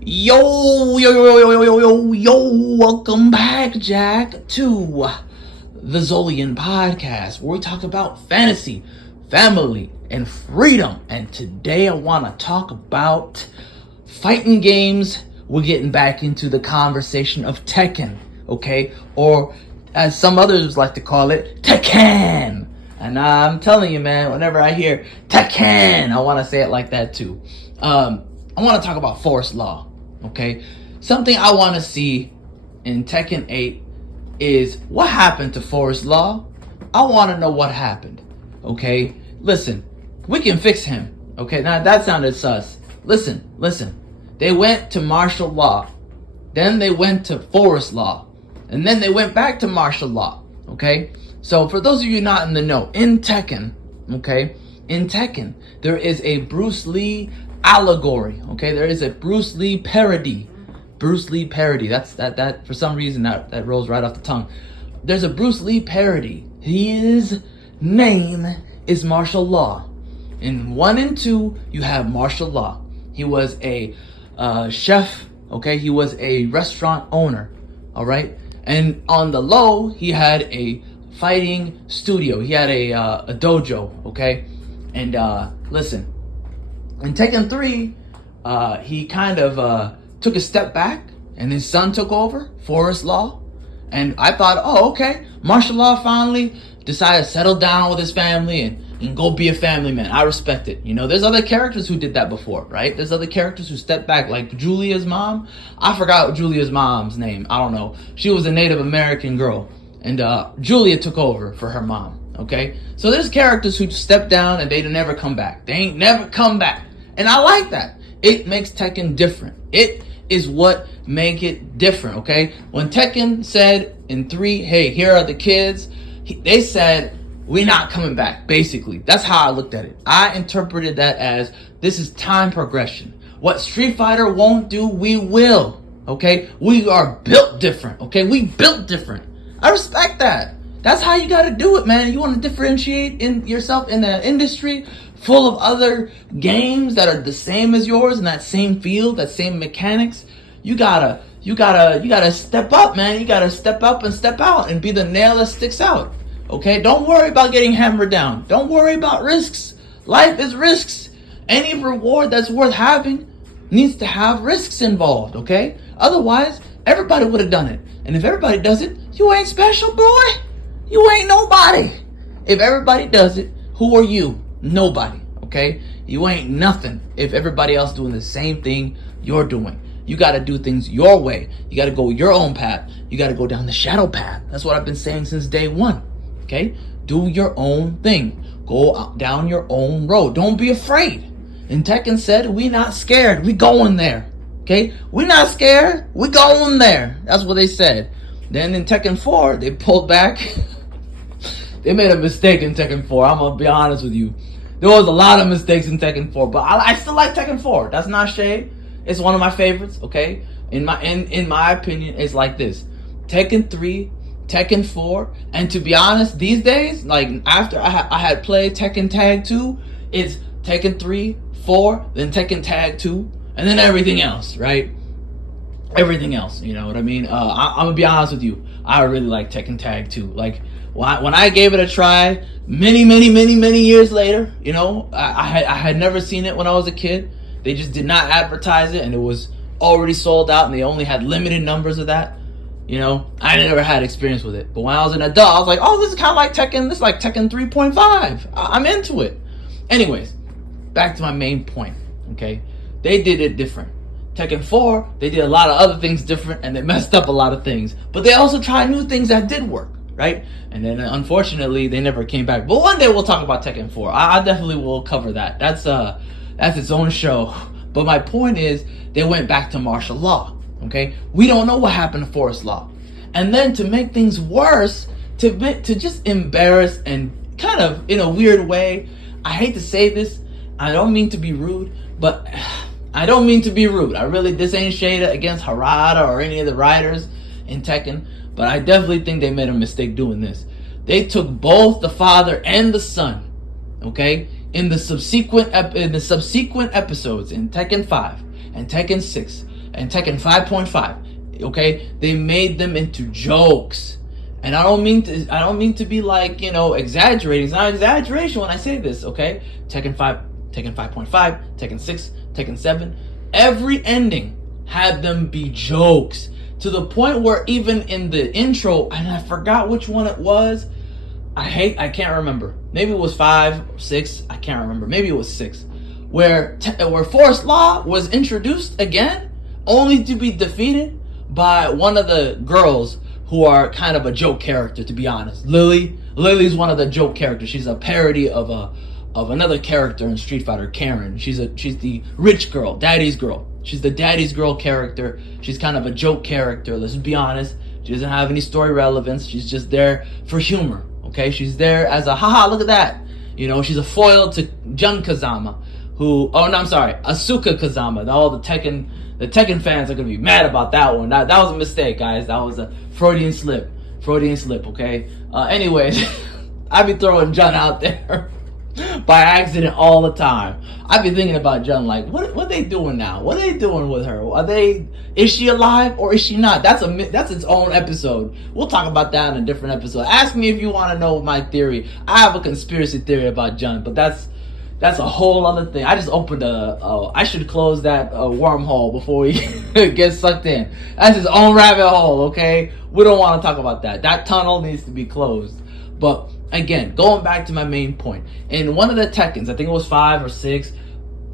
Yo, welcome back, Jack, to the Zolian podcast, where we talk about fantasy, family, and freedom. And today I want to talk about fighting games. We're getting back into the conversation of Tekken, okay? Or as some others like to call it, Tekken. And I'm telling you, man, whenever I hear Tekken, I want to say it like that too. I want to talk about forest law, okay? Something I want to see in Tekken 8 is what happened to forest law. I want to know what happened, okay? Listen, we can fix him, okay? Now that sounded sus. Listen. They went to martial law. Then they went to forest law. And then they went back to martial law, okay? So for those of you not in the know, in Tekken, okay? In Tekken, there is a Bruce Lee allegory, okay? There is a Bruce Lee parody. Bruce Lee parody. That for some reason that rolls right off the tongue. There's a Bruce Lee parody. His name is martial law. In 1 and 2, you have martial law. He was a chef, okay? He was a restaurant owner, all right? And on the low, he had a fighting studio. He had a dojo, okay? And listen, in Tekken 3, he kind of took a step back, and his son took over, forest law. And I thought, oh, okay, martial law finally decided to settle down with his family and go be a family man. I respect it. You know, there's other characters who did that before, right? There's other characters who stepped back, like Julia's mom. I forgot Julia's mom's name. I don't know. She was a Native American girl, and Julia took over for her mom, okay? So there's characters who stepped down and they never come back. They ain't never come back. And I like that. It makes Tekken different. It is what make it different, okay? When Tekken said in 3, hey, here are the kids, they said, we're not coming back, basically. That's how I looked at it. I interpreted that as, this is time progression. What Street Fighter won't do, we will, okay? We are built different, okay? We built different. I respect that. That's how you got to do it, man. You want to differentiate in yourself in an industry full of other games that are the same as yours in that same field, that same mechanics. You gotta step up, man. You gotta step up and step out and be the nail that sticks out. Okay? Don't worry about getting hammered down. Don't worry about risks. Life is risks. Any reward that's worth having needs to have risks involved, okay? Otherwise, everybody would have done it. And if everybody does it, you ain't special, boy. You ain't nobody. If everybody does it, who are you? Nobody, okay? You ain't nothing if everybody else doing the same thing you're doing. You got to do things your way. You got to go your own path. You got to go down the shadow path. That's what I've been saying since day one, okay? Do your own thing. Go down your own road. Don't be afraid. And Tekken said, we not scared. We going there, okay? We not scared. We going there. That's what they said. Then in Tekken 4, they pulled back. They made a mistake in Tekken 4. I'm going to be honest with you. There was a lot of mistakes in Tekken 4, but I still like Tekken 4. That's not shade. It's one of my favorites, okay? In my opinion, it's like this. Tekken 3, Tekken 4, and to be honest, these days, like after I had played Tekken Tag 2, it's Tekken 3, 4, then Tekken Tag 2, and then everything else, right? Everything else, you know what I mean? I'm going to be honest with you. I really like Tekken Tag 2. Like, when I gave it a try, many years later, you know, I had never seen it when I was a kid. They just did not advertise it, and it was already sold out, and they only had limited numbers of that. You know, I never had experience with it. But when I was an adult, I was like, oh, this is kind of like Tekken. This is like Tekken 3.5. I'm into it. Anyways, back to my main point, okay? They did it different. Tekken 4, they did a lot of other things different, and they messed up a lot of things. But they also tried new things that did work, right? And then unfortunately, they never came back. But one day we'll talk about Tekken 4. I definitely will cover that. That's its own show. But my point is, they went back to martial law, okay? We don't know what happened to forest law. And then to make things worse, to just embarrass and kind of, in a weird way, I hate to say this, I don't mean to be rude, but I don't mean to be rude. This ain't shade against Harada or any of the writers in Tekken, but I definitely think they made a mistake doing this. They took both the father and the son, okay? In the subsequent episodes in Tekken 5, and Tekken 6 and Tekken 5.5, okay, they made them into jokes. And I don't mean to be like, you know, exaggerating. It's not exaggeration when I say this, okay? Tekken 5, Tekken 5.5, Tekken 6, Tekken 7, every ending had them be jokes, to the point where even in the intro, and I forgot which one it was, I can't remember. Maybe it was 5, 6, I can't remember. Maybe it was 6, where Forest Law was introduced again, only to be defeated by one of the girls who are kind of a joke character, to be honest. Lily's one of the joke characters. She's a parody of another character in Street Fighter, Karen. She's the rich girl, daddy's girl. She's the daddy's girl character. She's kind of a joke character, let's be honest. She doesn't have any story relevance. She's just there for humor, okay? She's there as a, haha, look at that. You know, she's a foil to Jun Kazama, Asuka Kazama. All the Tekken fans are going to be mad about that one. That was a mistake, guys. That was a Freudian slip, okay? Anyways, I be throwing Jun out there by accident all the time. I be thinking about Jun like, what they doing now? What are they doing with her? Is she alive or is she not? That's its own episode. We'll talk about that in a different episode. Ask me if you want to know my theory. I have a conspiracy theory about Jun, but that's a whole other thing. I just opened I should close that wormhole before we get sucked in. That's his own rabbit hole, okay? We don't want to talk about that. That tunnel needs to be closed. But again, going back to my main point. In one of the Tekkens, I think it was 5 or 6,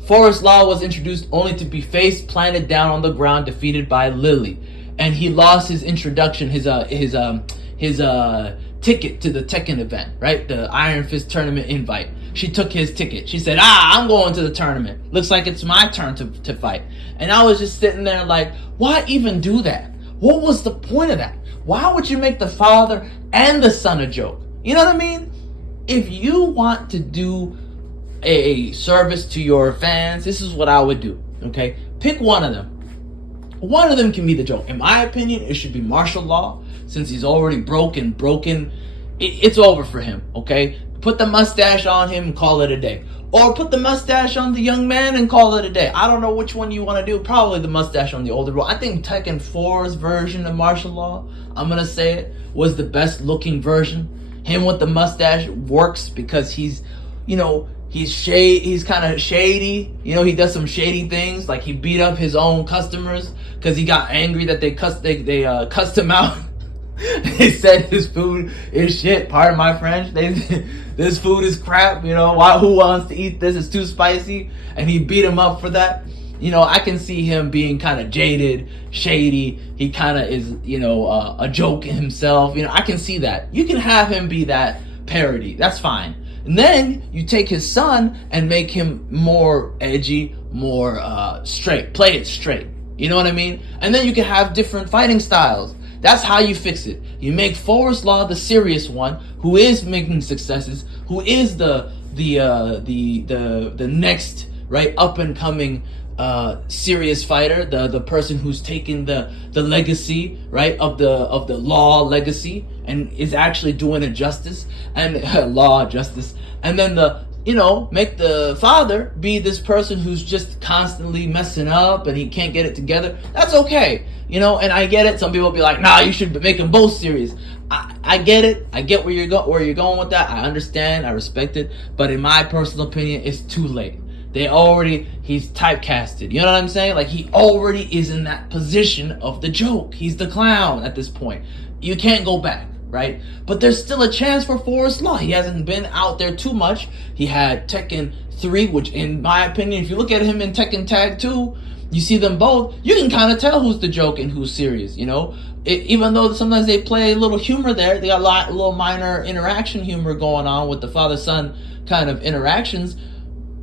Forest Law was introduced only to be face planted down on the ground, defeated by Lily. And he lost his introduction, his ticket to the Tekken event, right? The Iron Fist tournament invite. She took his ticket. She said, I'm going to the tournament. Looks like it's my turn to fight. And I was just sitting there like, why even do that? What was the point of that? Why would you make the father and the son a joke? You know what I mean? If you want to do a service to your fans, this is what I would do, okay? Pick one of them. One of them can be the joke. In my opinion, it should be martial law. Since he's already broken, it's over for him, okay? Put the mustache on him and call it a day. Or put the mustache on the young man and call it a day. I don't know which one you want to do. Probably the mustache on the older bro. I think Tekken 4's version of martial law, I'm going to say it, was the best looking version. Him with the mustache works because he's, you know, he's kind of shady. You know, he does some shady things. Like he beat up his own customers because he got angry that they cussed him out. They said his food is shit. Pardon my French. This food is crap. You know, who wants to eat this? It's too spicy. And he beat him up for that. You know, I can see him being kind of jaded, shady. He kind of is, you know, a joke himself. You know, I can see that. You can have him be that parody. That's fine. And then you take his son and make him more edgy, more straight. Play it straight. You know what I mean? And then you can have different fighting styles. That's how you fix it. You make Forest Law the serious one, who is making successes, who is the next, right, up and coming serious fighter, the person who's taken the legacy, right, of the law legacy and is actually doing it justice and law justice. And then make the father be this person who's just constantly messing up and he can't get it together. That's okay. You know, and I get it. Some people will be like, nah, you should make them both serious. I get it. I get where you're going with that. I understand. I respect it. But in my personal opinion, it's too late. He's typecasted. You know what I'm saying? Like, he already is in that position of the joke. He's the clown at this point. You can't go back, right? But there's still a chance for Forest Law. He hasn't been out there too much. He had Tekken 3, which in my opinion, if you look at him in Tekken Tag 2, you see them both, you can kind of tell who's the joke and who's serious, you know? Even though sometimes they play a little humor there, they got a little minor interaction humor going on with the father-son kind of interactions,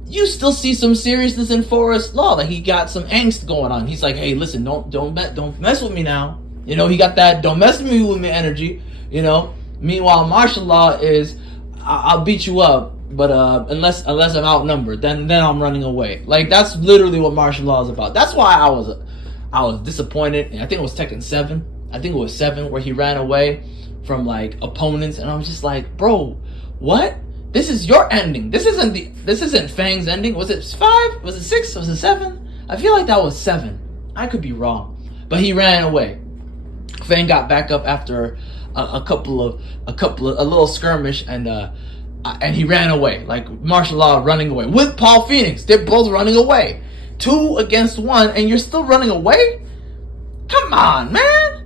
you still see some seriousness in Forest Law. Like, he got some angst going on. He's like, hey, listen, don't mess with me now. You know, he got that don't mess with me energy, you know? Meanwhile, martial law is, I'll beat you up, but unless I'm outnumbered, then I'm running away. Like, that's literally what martial law is about. That's why I was disappointed. And I think it was Tekken 7. I think it was 7 where he ran away from like opponents, and I was just like, bro, what? This is your ending. This isn't Fang's ending. Was it 5? Was it 6? Was it 7? I feel like that was 7. I could be wrong, but he ran away. Fang got back up after a little skirmish, and he ran away, like martial law running away with Paul Phoenix. They're both running away, 2 against 1, and you're still running away. Come on, man.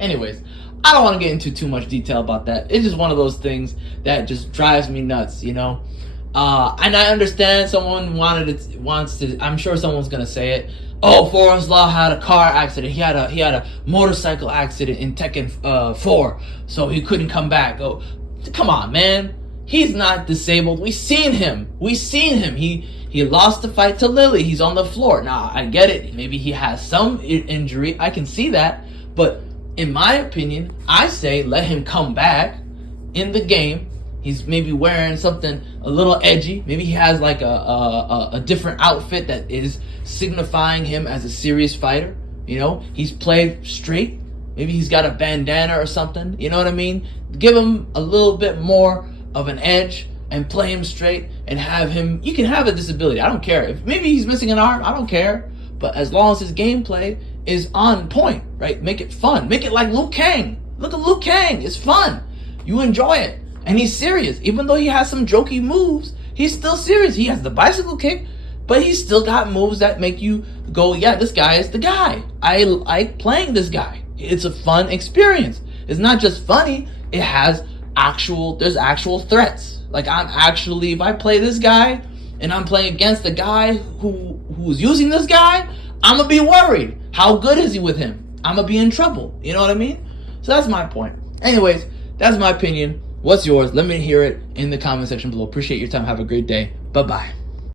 Anyways, I don't want to get into too much detail about that. It's just one of those things that just drives me nuts, And I understand someone wants to. I'm sure someone's gonna say it. Oh, Forrest Law had a car accident. He had a motorcycle accident in Tekken 4, so he couldn't come back. Oh, come on, man. He's not disabled. We've seen him. He lost the fight to Lily. He's on the floor. Now, I get it. Maybe he has some injury. I can see that. But in my opinion, I say let him come back in the game. He's maybe wearing something a little edgy. Maybe he has like a different outfit that is signifying him as a serious fighter. He's played straight. Maybe he's got a bandana or something. You know what I mean? Give him a little bit more of an edge and play him straight and have him. You can have a disability. I don't care. If maybe he's missing an arm, I don't care. But as long as his gameplay is on point, right? Make it fun. Make it like Liu Kang. Look at Liu Kang. It's fun. You enjoy it. And he's serious. Even though he has some jokey moves, he's still serious. He has the bicycle kick, but he's still got moves that make you go, yeah, this guy is the guy. I like playing this guy. It's a fun experience. It's not just funny. It has there's actual threats. Like if I play this guy and I'm playing against a guy who's using this guy, I'm going to be worried. How good is he with him? I'm going to be in trouble. You know what I mean? So that's my point. Anyways, that's my opinion. What's yours? Let me hear it in the comment section below. Appreciate your time. Have a great day. Bye-bye.